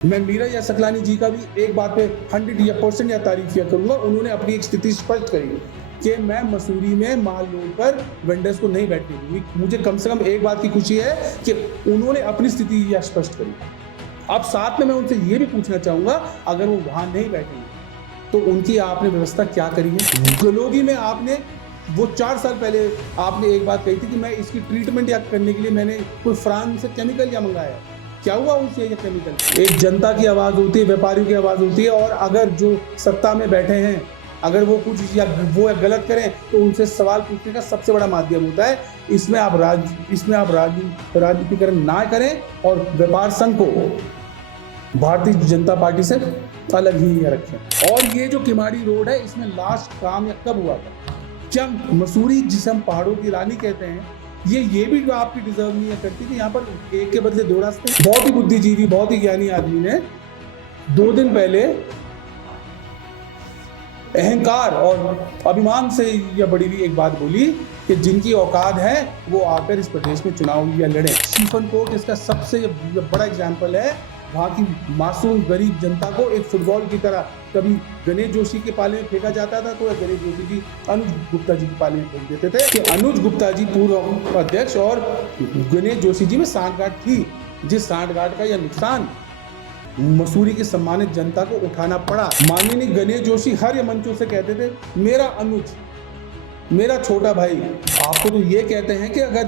मैं मीरा या सकलानी जी का भी एक बात पे 100% या तारीफ किया करूंगा। उन्होंने अपनी एक स्थिति स्पष्ट करी कि मैं मसूरी में माल रोड पर वेंडर्स को नहीं बैठने दूंगी। मुझे कम से कम एक बात की खुशी है कि उन्होंने अपनी स्थिति यह स्पष्ट करी। अब साथ में मैं उनसे ये भी पूछना चाहूंगा, अगर वो वहां नहीं बैठेंगे तो उनकी आपने व्यवस्था क्या करी है? गलोगी में आपने वो 4 साल पहले आपने एक बात कही थी कि मैं इसकी ट्रीटमेंट या करने के लिए मैंने कोई फ्रांस से केमिकल या मंगाया। क्या हुआ उससे? ये केमिकल एक जनता की आवाज होती है, व्यापारियों की आवाज होती है, और अगर जो सत्ता में बैठे हैं अगर वो कुछ या वो गलत करें तो उनसे सवाल पूछने का सबसे बड़ा माध्यम होता है। इसमें आप राजनीतिकरण ना करें और व्यापार संघ को भारतीय जनता पार्टी से अलग ही रखें। और ये जो किमाड़ी रोड है, इसमें लास्ट काम या कब हुआ था? जब मसूरी, जिसे हम पहाड़ों की रानी कहते हैं, ये भी जो आपकी डिजर्व नहीं करती कि यहाँ पर एक के बदले 2 रास्ते। बहुत ही बुद्धिजीवी, बहुत ही ज्ञानी आदमी ने 2 दिन पहले अहंकार और अभिमान से यह बड़ी हुई एक बात बोली कि जिनकी औकात है वो आकर इस प्रदेश में चुनाव या लड़े। शिफन कोर्ट इसका सबसे बड़ा एग्जाम्पल है। वहाँ की मासूम गरीब जनता को एक फुटबॉल की तरह कभी गणेश जोशी के पाले में फेंका जाता था तो गणेश जोशी जी अनुज गुप्ता जी के पाले में फेंक देते थे कि अनुज गुप्ता जी पूर्व अध्यक्ष और गणेश जोशी जी में सांठगांठ थी, जिस सांठगांठ का यह नुकसान मसूरी की सम्मानित जनता को उठाना पड़ा। माननीय गणेश जोशी हर मंचों से कहते थे, मेरा अनुज, मेरा छोटा भाई। आपको तो ये कहते हैं कि अगर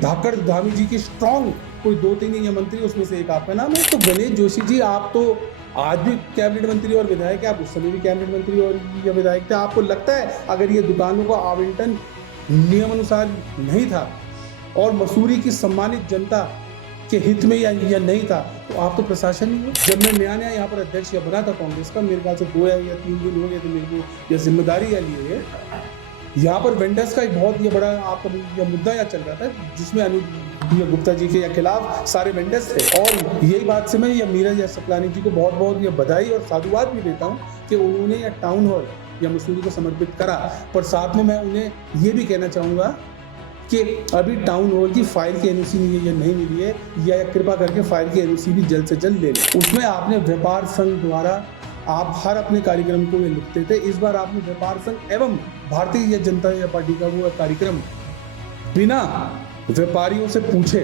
धाकड़ धामी जी की स्ट्रॉन्ग कोई 2-3 ही मंत्री, उसमें से एक आपका नाम है। तो गणेश जोशी जी, आप तो आज भी कैबिनेट मंत्री और विधायक है, आप उस समय भी कैबिनेट मंत्री और या विधायक थे। आपको लगता है अगर ये दुकानों का आवंटन नियम अनुसार नहीं था और मसूरी की सम्मानित जनता के हित में या नहीं था तो आप तो प्रशासन नहीं हो। जब मैं नया यहाँ पर अध्यक्ष या बना था कांग्रेस का, मेरे ख्याल से 2 या 3 दिन हो गए थे मेरे को यह जिम्मेदारी या लिए। यहाँ पर वेंडर्स का एक बहुत ही बड़ा आपका मुद्दा या चल रहा था, जिसमें अनुज गुप्ता जी के खिलाफ सारे वेंडर्स थे। और यही बात से मैं या मीरा या सकलानी जी को बहुत बहुत ये बधाई और साधुवाद भी देता हूँ कि उन्होंने यह टाउन हॉल या मसूरी को समर्पित करा। पर साथ में मैं उन्हें ये भी कहना चाहूँगा कि अभी टाउन हॉल की फाइल की एनओसी नहीं मिली है, या कृपा करके फाइल की एनओसी भी जल्द से जल्द ले लें। उसमें आपने व्यापार संघ द्वारा आप हर अपने कार्यक्रम को में लिखते थे, इस बार आपने व्यापार संघ एवं भारतीय जनता पार्टी का वो कार्यक्रम बिना व्यापारियों से पूछे,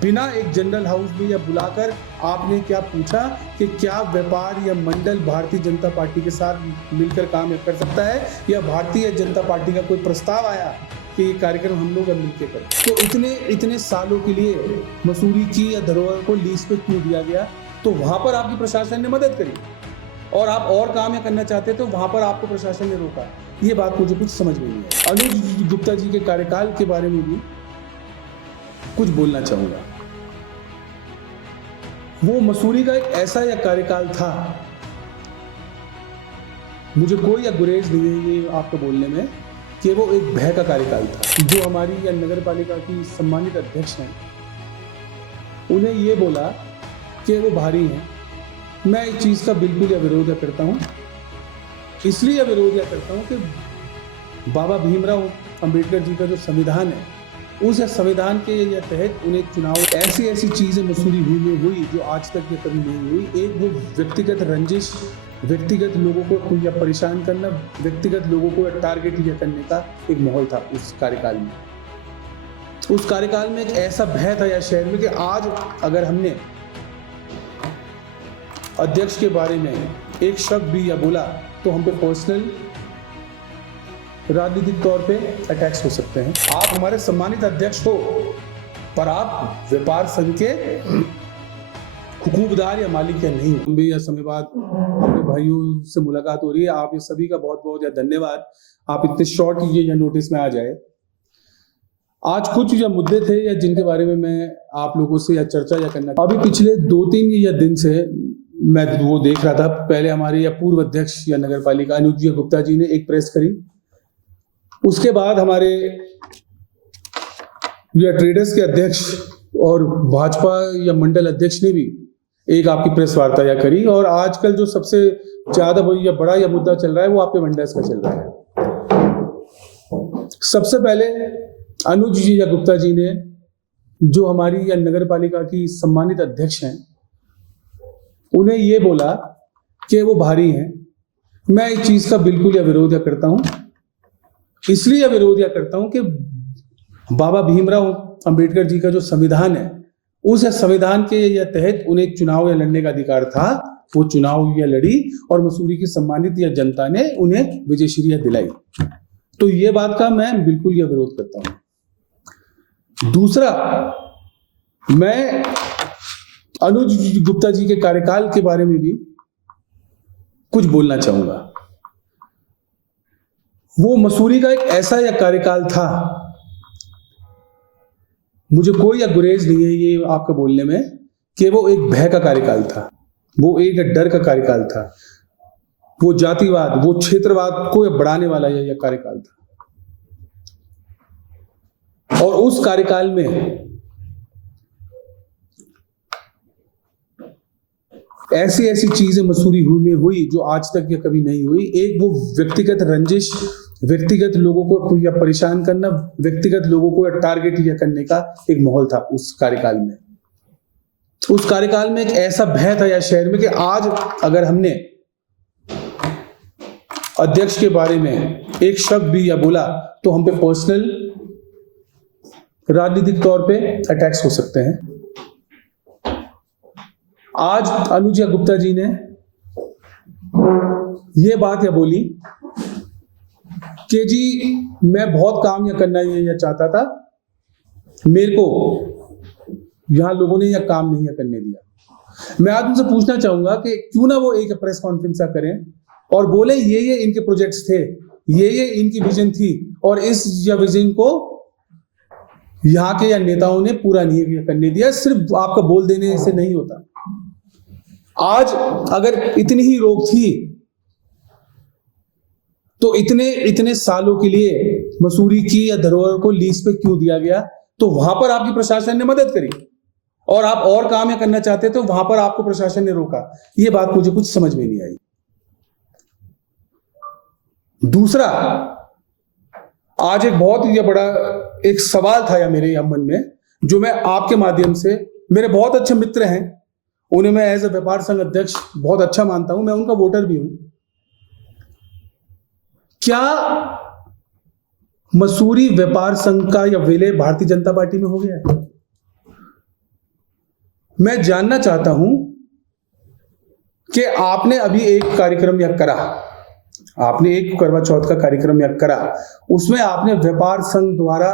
बिना एक जनरल हाउस में या बुलाकर आपने क्या पूछा कि क्या व्यापार या मंडल भारतीय जनता पार्टी के साथ मिलकर काम कर सकता है, या भारतीय जनता पार्टी का कोई प्रस्ताव आया कि ये कार्यक्रम हम लोग मिलकर करें। तो इतने सालों के लिए मसूरी की या धरोहर को लीज पे क्यों दिया गया? तो वहां पर आपकी प्रशासन ने मदद करी, और आप और काम या करना चाहते तो वहां पर आपको प्रशासन ने रोका। ये बात मुझे कुछ समझ में नहीं है। अनुज गुप्ता जी के कार्यकाल के बारे में भी कुछ बोलना चाहूंगा। वो मसूरी का एक ऐसा या कार्यकाल था, मुझे कोई या गुरेज नहीं है ये आपको बोलने में, कि वो एक भय का कार्यकाल था। जो हमारी या नगर पालिका की सम्मानित अध्यक्ष हैं, उन्हें ये बोला कि वो भारी हैं। मैं इस चीज का बिल्कुल या विरोध करता हूं। इसलिए विरोध करता हूं कि बाबा भीमराव अंबेडकर जी का जो संविधान है, उस संविधान के तहत उन्हें चुनाव, ऐसी चीजें मसूरी में हुई जो आज तक ये कभी नहीं हुई। एक वो व्यक्तिगत रंजिश, व्यक्तिगत लोगों को या परेशान करना, व्यक्तिगत लोगों को टारगेट या करने का एक माहौल था उस कार्यकाल में। उस कार्यकाल में एक ऐसा भय था या शहर में कि आज अगर हमने अध्यक्ष के बारे में एक शब्द भी या बोला तो हम पे पर्सनल राजनीतिक तौर पे अटैक्स हो सकते हैं। आप हमारे सम्मानित अध्यक्ष हो, पर आप व्यापार संघ के हुकूमदार या मालिक या नहीं। लंबे या समय बाद अपने भाइयों से मुलाकात हो रही है। आप ये सभी का बहुत बहुत या धन्यवाद, आप इतने शॉर्ट या नोटिस में आ जाए। आज कुछ या मुद्दे थे या जिनके बारे में मैं आप लोगों से या चर्चा या करना, अभी पिछले 2-3 या दिन से मैं वो देख रहा था। पहले हमारे या पूर्व अध्यक्ष या नगर पालिका अनुज गुप्ता जी ने एक प्रेस करी, उसके बाद हमारे या ट्रेडर्स के अध्यक्ष और भाजपा या मंडल अध्यक्ष ने भी एक आपकी प्रेस वार्ता या करी। और आजकल जो सबसे ज्यादा या बड़ा या मुद्दा चल रहा है वो आपके वेंडर्स का चल रहा है। सबसे पहले अनुज जी या गुप्ता जी ने, जो हमारी या नगर पालिका की सम्मानित अध्यक्ष हैं, उन्हें ये बोला कि वो भारी हैं। मैं इस चीज का बिल्कुल विरोध करता हूं। इसलिए विरोध करता हूं कि बाबा भीमराव अंबेडकर जी का जो संविधान है, उस संविधान के तहत उन्हें चुनाव लड़ने का अधिकार था। वो चुनाव लड़ी और मसूरी की सम्मानित जनता ने उन्हें विजयश्री दिलाई। तो ये बात का मैं बिल्कुल विरोध करता हूं। दूसरा, मैं अनुज गुप्ता जी के कार्यकाल के बारे में भी कुछ बोलना चाहूंगा। वो मसूरी का एक ऐसा कार्यकाल था, मुझे कोई गुरेज नहीं है ये आपका बोलने में, कि वो एक भय का कार्यकाल था, वो एक डर का कार्यकाल था, वो जातिवाद, वो क्षेत्रवाद को बढ़ाने वाला यह कार्यकाल था। और उस कार्यकाल में ऐसी ऐसी चीजें मसूरी में हुई जो आज तक ये कभी नहीं हुई। एक वो व्यक्तिगत रंजिश, व्यक्तिगत लोगों को या परेशान करना, व्यक्तिगत लोगों को टारगेट या करने का एक माहौल था उस कार्यकाल में। उस कार्यकाल में एक ऐसा भय था या शहर में कि आज अगर हमने अध्यक्ष के बारे में एक शब्द भी या बोला तो हम पे पर्सनल राजनीतिक तौर पे अटैक्स हो सकते हैं। आज अनुज गुप्ता जी ने ये बात बोली कि जी मैं बहुत काम करना चाहता था, मेरे को यहां लोगों ने काम नहीं करने दिया। मैं आज उनसे पूछना चाहूंगा कि क्यों ना वो एक प्रेस कॉन्फ्रेंस करें और बोले ये इनके प्रोजेक्ट्स थे, ये इनकी विजन थी और इस विजन को यहाँ के नेताओं ने पूरा नहीं करने दिया। सिर्फ आपका बोल देने से नहीं होता। आज अगर इतनी ही रोक थी तो इतने सालों के लिए मसूरी की या धरोहर को लीज पे क्यों दिया गया? तो वहां पर आपकी प्रशासन ने मदद करी और आप और काम करना चाहते तो वहां पर आपको प्रशासन ने रोका। ये बात मुझे कुछ समझ में नहीं आई। दूसरा, आज एक बहुत ही बड़ा एक सवाल था मेरे मन में, जो मैं आपके माध्यम से, मेरे बहुत अच्छे मित्र हैं, उन्हें मैं एज ए व्यापार संघ अध्यक्ष बहुत अच्छा मानता हूं, मैं उनका वोटर भी हूं। क्या मसूरी व्यापार संघ का या विलय भारतीय जनता पार्टी में हो गया है? मैं जानना चाहता हूं कि आपने अभी एक कार्यक्रम करा, आपने एक करवा चौथ का कार्यक्रम करा, उसमें आपने व्यापार संघ द्वारा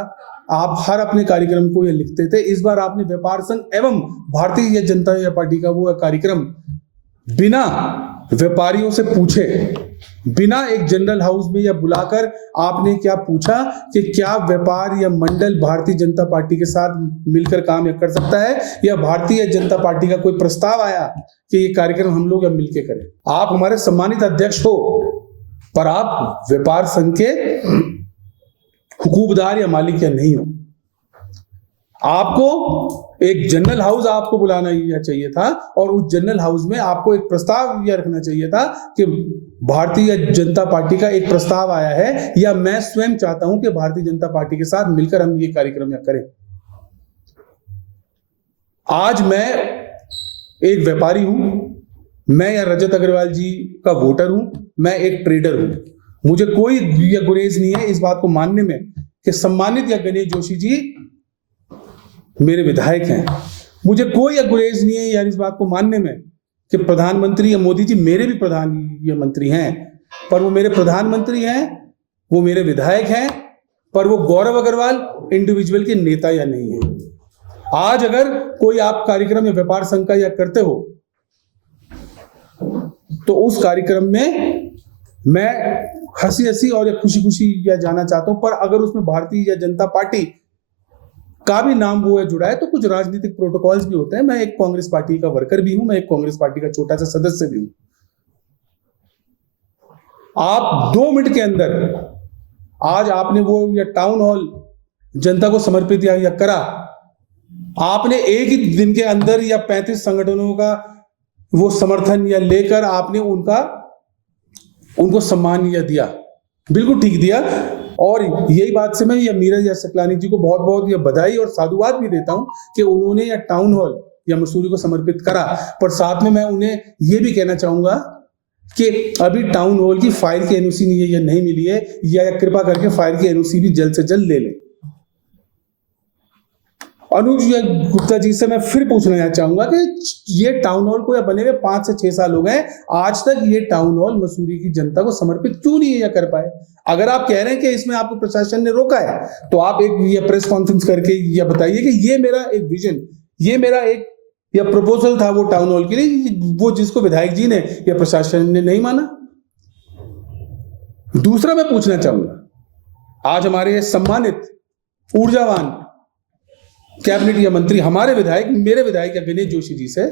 आप हर अपने कार्यक्रम को लिखते थे। इस बार आपने व्यापार संघ एवं भारतीय जनता पार्टी का वो कार्यक्रम बिना व्यापारियों से पूछे, बिना एक जनरल हाउस में बुलाकर आपने क्या पूछा कि क्या व्यापार या मंडल भारतीय जनता पार्टी के साथ मिलकर काम कर सकता है, या भारतीय जनता पार्टी का कोई प्रस्ताव आया कि ये कार्यक्रम हम लोग मिलकर करें? आप हमारे सम्मानित अध्यक्ष हो, पर आप व्यापार संघ के हुकूमदार या मालिक नहीं हो। आपको एक जनरल हाउस आपको बुलाना चाहिए था और उस जनरल हाउस में आपको एक प्रस्ताव रखना चाहिए था कि भारतीय जनता पार्टी का एक प्रस्ताव आया है या मैं स्वयं चाहता हूं कि भारतीय जनता पार्टी के साथ मिलकर हम ये कार्यक्रम करें। आज मैं एक व्यापारी हूं, मैं या रजत अग्रवाल जी का वोटर हूं, मैं एक ट्रेडर हूं। मुझे कोई गुरेज नहीं है इस बात को मानने में कि सम्मानित या गणेश जोशी जी मेरे विधायक हैं। मुझे कोई गुरेज नहीं है यार इस बात को मानने में कि प्रधानमंत्री या मोदी जी मेरे भी प्रधानमंत्री हैं, पर वो मेरे प्रधानमंत्री हैं, वो मेरे विधायक हैं, पर वो गौरव अग्रवाल इंडिविजुअल के नेता या नहीं है। आज अगर कोई आप कार्यक्रम या व्यापार संघ का करते हो तो उस कार्यक्रम में मैं हंसी हंसी और खुशी खुशी जाना चाहता हूं, पर अगर उसमें भारतीय जनता पार्टी का भी नाम वो जुड़ा है तो कुछ राजनीतिक प्रोटोकॉल्स भी होते हैं। मैं एक कांग्रेस पार्टी का वर्कर भी हूं, मैं एक कांग्रेस पार्टी का छोटा सा सदस्य भी हूं। आप 2 मिनट के अंदर आज आपने वो टाउन हॉल जनता को समर्पित या करा, आपने एक ही दिन के अंदर 35 संगठनों का वो समर्थन लेकर आपने उनको सम्मान दिया, बिल्कुल ठीक दिया। और यही बात से मैं मीरा सकलानी जी को बहुत बहुत बधाई और साधुवाद भी देता हूं कि उन्होंने टाउन हॉल या मसूरी को समर्पित करा। पर साथ में मैं उन्हें ये भी कहना चाहूंगा कि अभी टाउन हॉल की फायर की एनओसी नहीं मिली है, या कृपा करके फायर की एनओसी भी जल्द से जल्द ले लें। अनुज गुप्ता जी से मैं फिर पूछना चाहूंगा कि ये टाउन हॉल को या बने हुए 5 से 6 साल हो गए, आज तक ये टाउन हॉल मसूरी की जनता को समर्पित क्यों नहीं या कर पाए? अगर आप कह रहे हैं कि इसमें आपको प्रशासन ने रोका है, तो आप एक ये प्रेस कॉन्फ्रेंस करके या बताइए कि ये मेरा एक विजन, ये मेरा एक या प्रपोजल था वो टाउन हॉल के लिए, वो जिसको विधायक जी ने या प्रशासन ने नहीं माना। दूसरा मैं पूछना चाहूंगा, आज हमारे सम्मानित ऊर्जावान कैबिनेट या मंत्री हमारे विधायक, मेरे विधायक या गणेश जोशी जी से,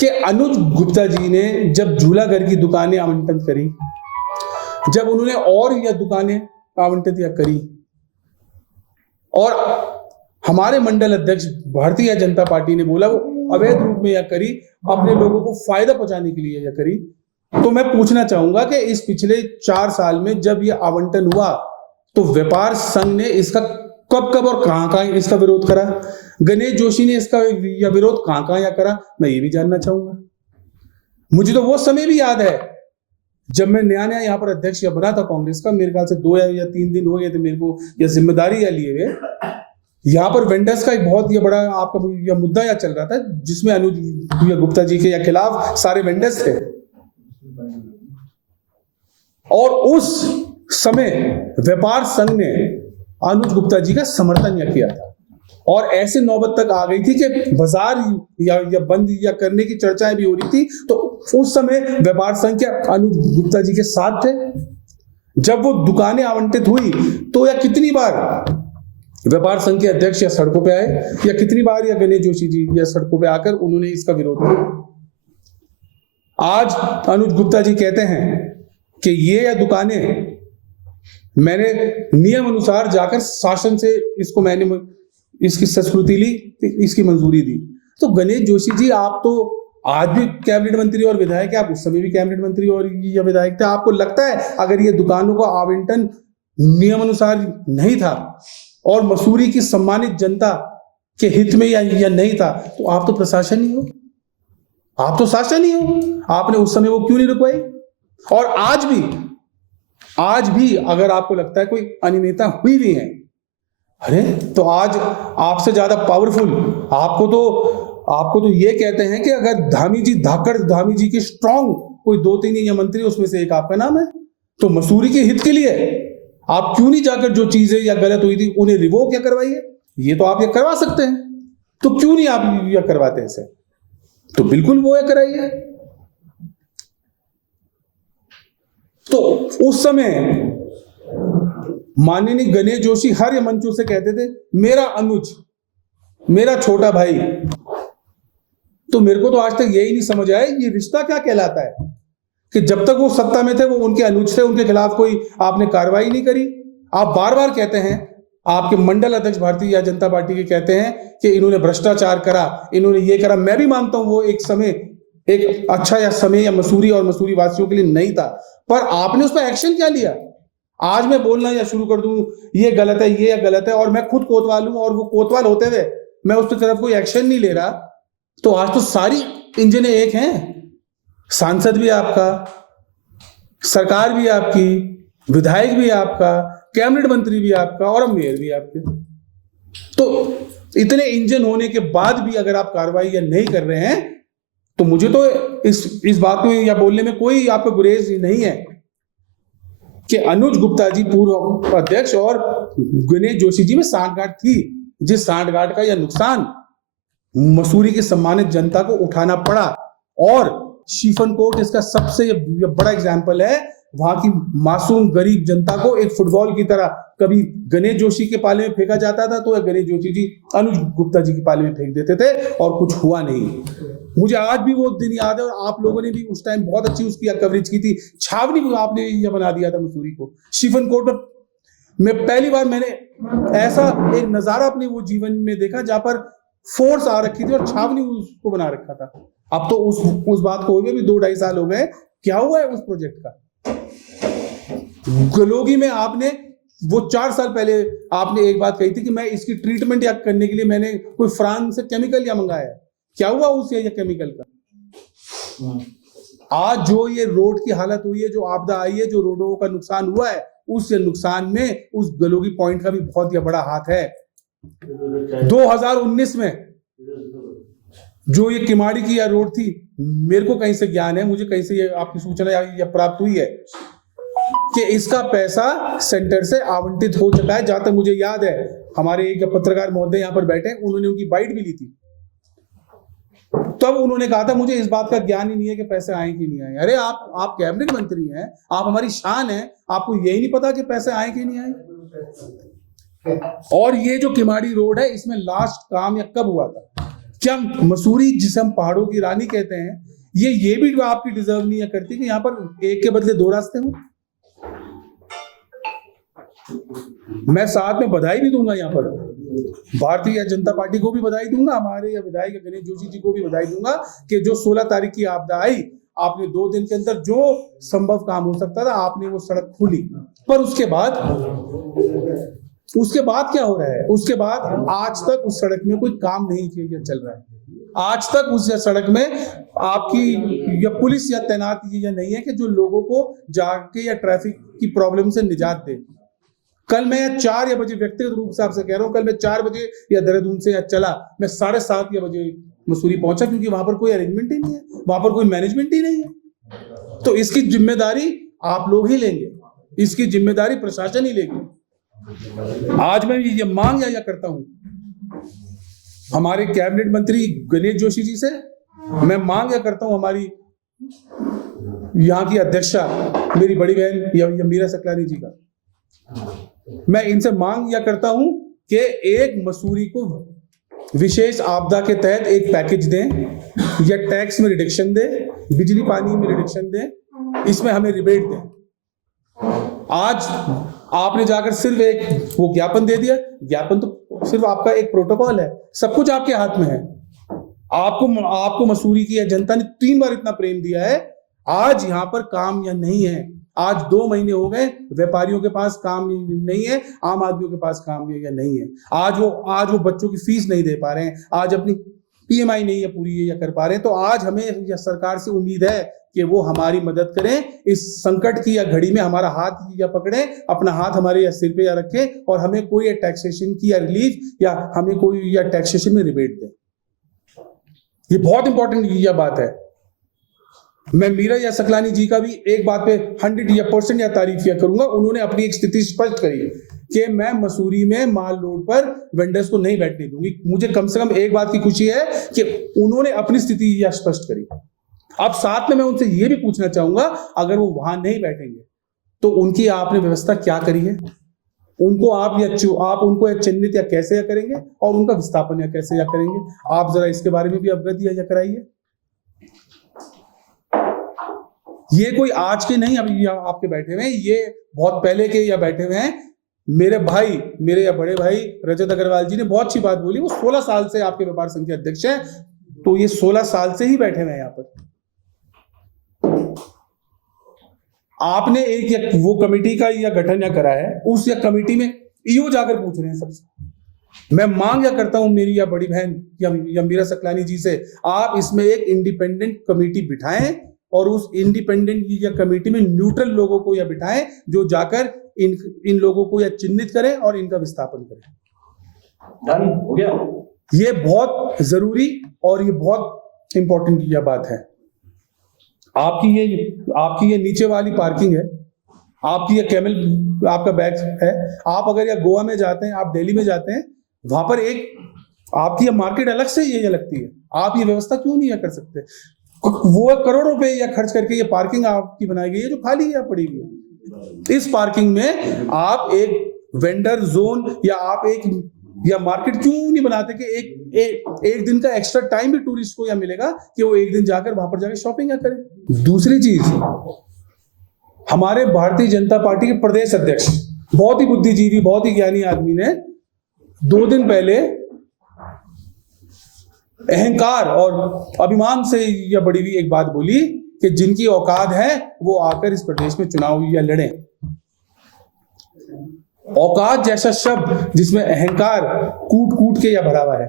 कि अनुज गुप्ता जी ने जब झूलाघर की दुकानें आवंटन करी, जब उन्होंने और या दुकानें आवंटित या करी, और हमारे मंडल अध्यक्ष भारतीय जनता पार्टी ने बोला वो अवैध रूप में या करी, अपने लोगों को फायदा पहुंचाने के लिए या करी, तो मैं पूछना चाहूंगा कि इस पिछले 4 साल में जब यह आवंटन हुआ तो व्यापार संघ ने इसका कब और कहां इसका विरोध करा? गणेश जोशी ने इसका या विरोध कहां या करा? मैं ये भी जानना चाहूंगा। मुझे तो वो समय भी याद है जब मैं नया यहाँ पर अध्यक्ष या बना था कांग्रेस का, मेरे ख्याल से 2 या 3 दिन हो गए थे मेरे को यह जिम्मेदारी या लिए हुए। यहाँ पर वेंडर्स का एक बहुत ही बड़ा आपका यह मुद्दा या चल रहा था, जिसमें अनुज गुप्ता जी के या खिलाफ सारे वेंडर्स थे, और उस समय व्यापार संघ ने अनुज गुप्ता जी का समर्थन या किया था, और ऐसे नौबत तक आ गई थी कि बाजार या बंद या करने की चर्चाएं भी हो रही थी। तो उस समय व्यापार संघ के अनुज गुप्ता जी के साथ थे। जब वो दुकानें आवंटित हुई तो या कितनी बार व्यापार संघ के अध्यक्ष या सड़कों पे आए, या कितनी बार या गणेश जोशी जी या सड़कों पे आकर उन्होंने इसका विरोध किया। आज अनुज गुप्ता जी कहते हैं कि ये या दुकानें मैंने नियम अनुसार जाकर शासन से इसको मैंने इसकी संस्कृति ली, इसकी मंजूरी दी। तो गणेश जोशी जी, आप तो आज भी कैबिनेट मंत्री और विधायक है, आप उस समय भी कैबिनेट मंत्री और या विधायक थे। आपको लगता है अगर ये दुकानों का आवंटन नियम अनुसार नहीं था और मसूरी की सम्मानित जनता के हित में या नहीं था, तो आप तो प्रशासन ही हो, आप तो शासन ही हो। आपने उस समय वो क्यों नहीं रुकवाई? और आज भी अगर आपको लगता है कोई अनियमितता हुई भी है, अरे तो आज आपसे ज्यादा पावरफुल आपको तो ये कहते हैं कि अगर धामी जी के स्ट्रांग कोई 2-3 या मंत्री, उसमें से एक आपका नाम है, तो मसूरी के हित के लिए आप क्यों नहीं जाकर जो चीजें या गलत हुई थी उन्हें रिवोक या करवाइए? ये तो आप ये करवा सकते हैं, तो क्यों नहीं आप यह करवाते इसे? तो बिल्कुल वो ये कराइए। तो उस समय माननीय गणेश जोशी हर मंचों से कहते थे मेरा अनुज, मेरा छोटा भाई। तो मेरे को तो आज तक यही नहीं समझ आया ये रिश्ता क्या कहलाता है, कि जब तक वो सत्ता में थे वो उनके अनुज थे, उनके खिलाफ कोई आपने कार्रवाई नहीं करी। आप बार बार कहते हैं, आपके मंडल अध्यक्ष भारतीय जनता पार्टी के कहते हैं कि इन्होंने भ्रष्टाचार करा, इन्होंने ये करा। मैं भी मानता हूं वो एक समय एक अच्छा या समय या मसूरी और मसूरी वासियों के लिए नहीं था, पर आपने उस पर एक्शन क्या लिया? आज मैं बोलना या शुरू कर दूं ये गलत है, ये गलत है, और मैं खुद कोतवाल हूं और वो कोतवाल होते हुए मैं उस तरफ कोई एक्शन नहीं ले रहा, तो आज तो सारी इंजनें एक हैं। सांसद भी आपका, सरकार भी आपकी, विधायक भी आपका, कैबिनेट मंत्री भी आपका, और मेयर भी आपके। तो इतने इंजन होने के बाद भी अगर आप कार्रवाई या नहीं कर रहे हैं, तो मुझे तो इस बात में या बोलने में कोई आपका गुरेज नहीं है कि अनुज गुप्ता जी पूर्व अध्यक्ष और गणेश जोशी जी में सांठगांठ थी, जिस सांठगांठ का यह नुकसान मसूरी की सम्मानित जनता को उठाना पड़ा। और शिफन कोर्ट इसका सबसे बड़ा एग्जाम्पल है। वहां की मासूम गरीब जनता को एक फुटबॉल की तरह कभी गणेश जोशी के पाले में फेंका जाता था, तो गणेश जोशी जी अनुज गुप्ता जी के पाले में फेंक देते थे और कुछ हुआ नहीं। मुझे आज भी वो दिन याद है, और आप लोगों ने भी उस टाइम बहुत अच्छी उसकी कवरेज की थी। छावनी को आपने यह बना दिया था मसूरी को। शिफन कोर्ट में पहली बार मैंने ऐसा एक नजारा अपने वो जीवन में देखा जहां पर फोर्स आ रखी थी और छावनी उसको बना रखा था। अब तो उस बात को हो गए भी 2-2.5 साल हो गए। क्या हुआ है उस प्रोजेक्ट का? गलोगी में आपने वो 4 साल पहले आपने एक बात कही थी कि मैं इसकी ट्रीटमेंट या करने के लिए मैंने कोई फ्रांस से केमिकल या मंगाया है। क्या हुआ उस या केमिकल का? आज जो ये रोड की हालत हुई है, जो आपदा आई है, जो रोडों का नुकसान हुआ है, उस नुकसान में उस गलोगी पॉइंट का भी बहुत ही बड़ा हाथ है। 2019 में जो ये किमाड़ी की या रोड थी, मेरे को कहीं से ज्ञान है, मुझे कहीं से ये आपकी सूचना या प्राप्त हुई है कि इसका पैसा सेंटर से आवंटित हो चुका है। जहां तक मुझे याद है, हमारे एक पत्रकार महोदय यहाँ पर बैठे, उन्होंने उनकी बाइट भी ली थी, तब उन्होंने कहा था मुझे इस बात का ज्ञान ही नहीं है कि पैसे आए कि नहीं आए। अरे आप कैबिनेट मंत्री हैं, आप हमारी शान है, आपको यही नहीं पता कि पैसे आए कि नहीं आए? और ये जो किमाड़ी रोड है, इसमें लास्ट काम या कब हुआ था? क्या मसूरी, जिसे हम पहाड़ों की रानी कहते हैं, ये भी आपकी डिजर्व नहीं है करती कि यहाँ पर एक के बदले दो रास्ते हों? मैं साथ में बधाई भी दूंगा, यहाँ पर भारतीय जनता पार्टी को भी बधाई दूंगा, हमारे विधायक गणेश जोशी जी को भी बधाई दूंगा कि जो 16 तारीख की आपदा आई, आपने 2 दिन के अंदर जो संभव काम हो सकता था, आपने वो सड़क खोली। पर उसके बाद क्या हो रहा है? उसके बाद आज तक उस सड़क में कोई काम नहीं किया चल रहा है। आज तक उस सड़क में आपकी या पुलिस या तैनात या नहीं है कि जो लोगों को जाके या ट्रैफिक की प्रॉब्लम से निजात दे। कल मैं 4 बजे व्यक्तिगत रूप से आपसे कह रहा हूं, कल मैं 4 बजे या देहरादून से चला, मैं 7:30 बजे मसूरी पहुंचा, क्योंकि वहां पर कोई अरेंजमेंट ही नहीं है, वहां पर कोई मैनेजमेंट ही नहीं है। तो इसकी जिम्मेदारी आप लोग ही लेंगे, इसकी जिम्मेदारी प्रशासन ही लेंगे। आज मैं ये मांग या करता हूं हमारे कैबिनेट मंत्री गणेश जोशी जी से, मैं मांग या करता हूं हमारी यहाँ की अध्यक्षा मेरी बड़ी बहन या मीरा सकलानी जी का, मैं इनसे मांग या करता हूं कि एक मसूरी को विशेष आपदा के तहत एक पैकेज दें, या टैक्स में रिडक्शन दें, बिजली पानी में रिडक्शन दें, इसमें हमें रिबेट दें। आज आपने जाकर सिर्फ एक वो ज्ञापन दे दिया, ज्ञापन तो सिर्फ आपका एक प्रोटोकॉल है, सब कुछ आपके हाथ में है। आपको मसूरी की जनता ने 3 बार इतना प्रेम दिया है, आज यहां पर काम या नहीं है। आज 2 महीने हो गए, व्यापारियों के पास काम नहीं है, आम आदमियों के पास काम या नहीं है। आज वो बच्चों की फीस नहीं दे पा रहे हैं, आज अपनी PMI नहीं है पूरी या कर पा रहे हैं। तो आज हमें या सरकार से उम्मीद है कि वो हमारी मदद करें, इस संकट की या घड़ी में हमारा हाथ या पकड़े, अपना हाथ हमारे या सिर पे या रखे, और हमें कोई टैक्सेशन की या रिलीफ या हमें कोई या टैक्सेशन में रिबेट दे। ये बहुत इंपॉर्टेंट यह बात है। मैं मीरा या सकलानी जी का भी एक बात पे 100% या तारीफ या करूंगा, उन्होंने अपनी एक स्थिति स्पष्ट करी कि मैं मसूरी में माल रोड पर वेंडर्स को नहीं बैठने दूंगी। मुझे कम से कम एक बात की खुशी है कि उन्होंने अपनी स्थिति या स्पष्ट करी। अब साथ में मैं उनसे ये भी पूछना चाहूंगा, अगर वो वहां नहीं बैठेंगे तो उनकी आपने व्यवस्था क्या करी है? उनको आप उनको चिन्हित या कैसे या करेंगे, और उनका विस्थापन या कैसे या करेंगे? आप जरा इसके बारे में भी अवगत या कराइए। ये कोई आज के नहीं अभी आपके बैठे हुए हैं, ये बहुत पहले के या बैठे हुए हैं। मेरे या बड़े भाई रजत अग्रवाल जी ने बहुत अच्छी बात बोली, वो 16 साल से आपके व्यापार संघ के अध्यक्ष हैं, तो ये 16 साल से ही बैठे हुए हैं यहाँ पर। आपने एक वो कमेटी का या गठन या करा है, उस या कमेटी में ईओ जाकर पूछ रहे हैं सबसे। मैं मांग या करता हूं मेरी या बड़ी बहन या मीरा सकलानी जी से, आप इसमें एक इंडिपेंडेंट कमेटी बिठाएं, और उस इंडिपेंडेंट या कमेटी में न्यूट्रल लोगों को या बिठाएं, जो जाकर इन लोगों को या चिन्हित करें और इनका विस्थापन करें। हो गया। ये बहुत जरूरी और ये बहुत इंपॉर्टेंट यह बात है। आपकी ये नीचे वाली पार्किंग है, आपकी ये कैमल आपका बैग है। आप अगर या गोवा में जाते हैं, आप दिल्ली में जाते हैं, वहां पर एक आपकी ये मार्केट अलग से ये लगती है। आप ये व्यवस्था क्यों नहीं कर सकते? वो करोड़ों रुपए या खर्च करके ये पार्किंग आपकी बनाई गई है जो खाली या पड़ी हुई है। इस पार्किंग में आप एक वेंडर जोन या आप एक या मार्केट क्यों नहीं बनाते कि एक दिन का एक्स्ट्रा टाइम भी टूरिस्ट को या मिलेगा कि वो एक दिन जाकर वहां पर जाकर शॉपिंग या करें। दूसरी चीज, हमारे भारतीय जनता पार्टी के प्रदेश अध्यक्ष, बहुत ही बुद्धिजीवी, बहुत ही ज्ञानी आदमी ने 2 दिन पहले अहंकार और अभिमान से या बड़ी हुई एक बात बोली कि जिनकी औकात है वो आकर इस प्रदेश में चुनाव या लड़ें। औकात जैसा शब्द जिसमें अहंकार कूट कूट के या भरा हुआ है,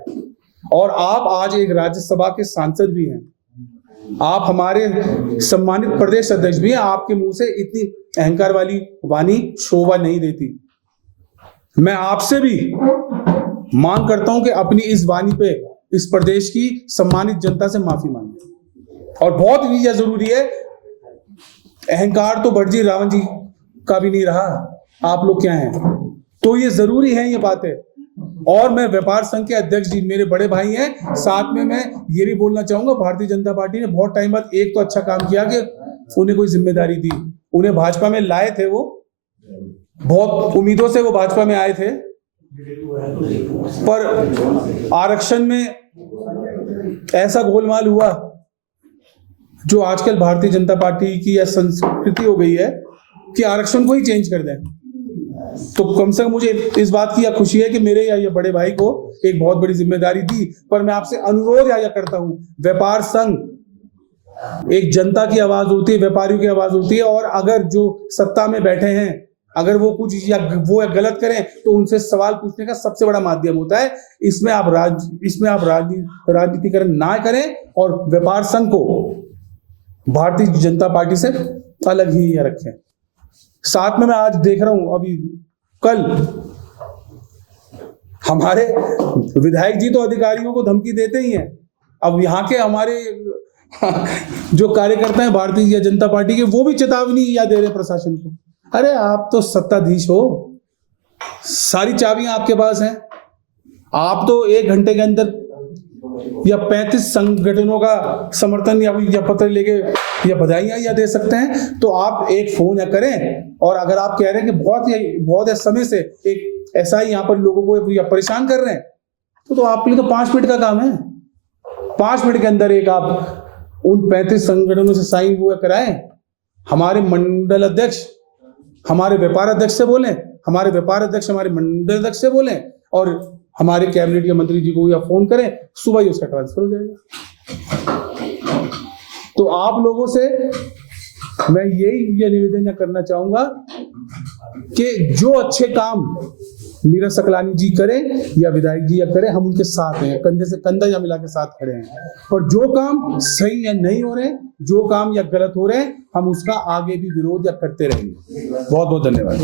और आप आज एक राज्यसभा के सांसद भी हैं, आप हमारे सम्मानित प्रदेश अध्यक्ष भी हैं। आपके मुंह से इतनी अहंकार वाली वाणी शोभा नहीं देती। मैं आपसे भी मांग करता हूं कि अपनी इस वाणी पे इस प्रदेश की सम्मानित जनता से माफी मांगे। और बहुत ही यह जरूरी है, अहंकार तो भट्ट जी रावण जी का भी नहीं रहा, आप लोग क्या हैं, तो ये जरूरी है ये बातें। और मैं व्यापार संघ के अध्यक्ष जी मेरे बड़े भाई हैं, साथ में मैं ये भी बोलना चाहूंगा, भारतीय जनता पार्टी ने बहुत टाइम बाद एक तो अच्छा काम किया कि उन्हें कोई जिम्मेदारी दी, उन्हें भाजपा में लाए थे, वो बहुत उम्मीदों से वो भाजपा में आए थे, पर आरक्षण में ऐसा गोलमाल हुआ जो आजकल भारतीय जनता पार्टी की यह संस्कृति हो गई है कि आरक्षण को ही चेंज कर दें। तो कम से कम मुझे इस बात की खुशी है कि मेरे या ये बड़े भाई को एक बहुत बड़ी जिम्मेदारी दी। पर मैं आपसे अनुरोध या करता हूं, व्यापार संघ एक जनता की आवाज होती है, व्यापारियों की आवाज होती है, और अगर जो सत्ता में बैठे हैं अगर वो कुछ या वो गलत करें तो उनसे सवाल पूछने का सबसे बड़ा माध्यम होता है। इसमें आप राजनीतिकरण ना करें और व्यापार संघ को भारतीय जनता पार्टी से अलग ही रखें। साथ में मैं आज देख रहा हूं, अभी कल हमारे विधायक जी तो अधिकारियों को धमकी देते ही हैं, अब यहाँ के हमारे जो कार्यकर्ता हैं भारतीय जनता पार्टी के, वो भी चेतावनी या दे रहे प्रशासन को। अरे आप तो सत्ताधीश हो, सारी चाबियां आपके पास हैं, आप तो 1 घंटे के अंदर या 35 संगठनों का समर्थन या पत्र लेके या बधाइयां या दे सकते हैं। तो आप एक फोन या करें, और अगर आप कह रहे हैं कि बहुत समय से एक ऐसा ही यहाँ पर लोगों को या परेशान कर रहे हैं, तो आपके लिए तो 5 मिनट का काम है। 5 मिनट के अंदर एक आप उन 35 संगठनों से साइन वो कराएं, हमारे मंडल अध्यक्ष हमारे व्यापार अध्यक्ष से बोलें, हमारे व्यापार अध्यक्ष हमारे मंडल अध्यक्ष से बोलें, और हमारे कैबिनेट के मंत्री जी को या फोन करें, सुबह ही उसका ट्रांसफर हो जाएगा। तो आप लोगों से मैं यही निवेदन करना चाहूंगा कि जो अच्छे काम नीरज सकलानी जी करें या विधायक जी या करें, हम उनके साथ हैं, कंधे से कंधा या मिला के साथ खड़े हैं। और जो काम सही या नहीं हो रहे, जो काम या गलत हो रहे हैं, हम उसका आगे भी विरोध या करते रहेंगे। बहुत बहुत धन्यवाद।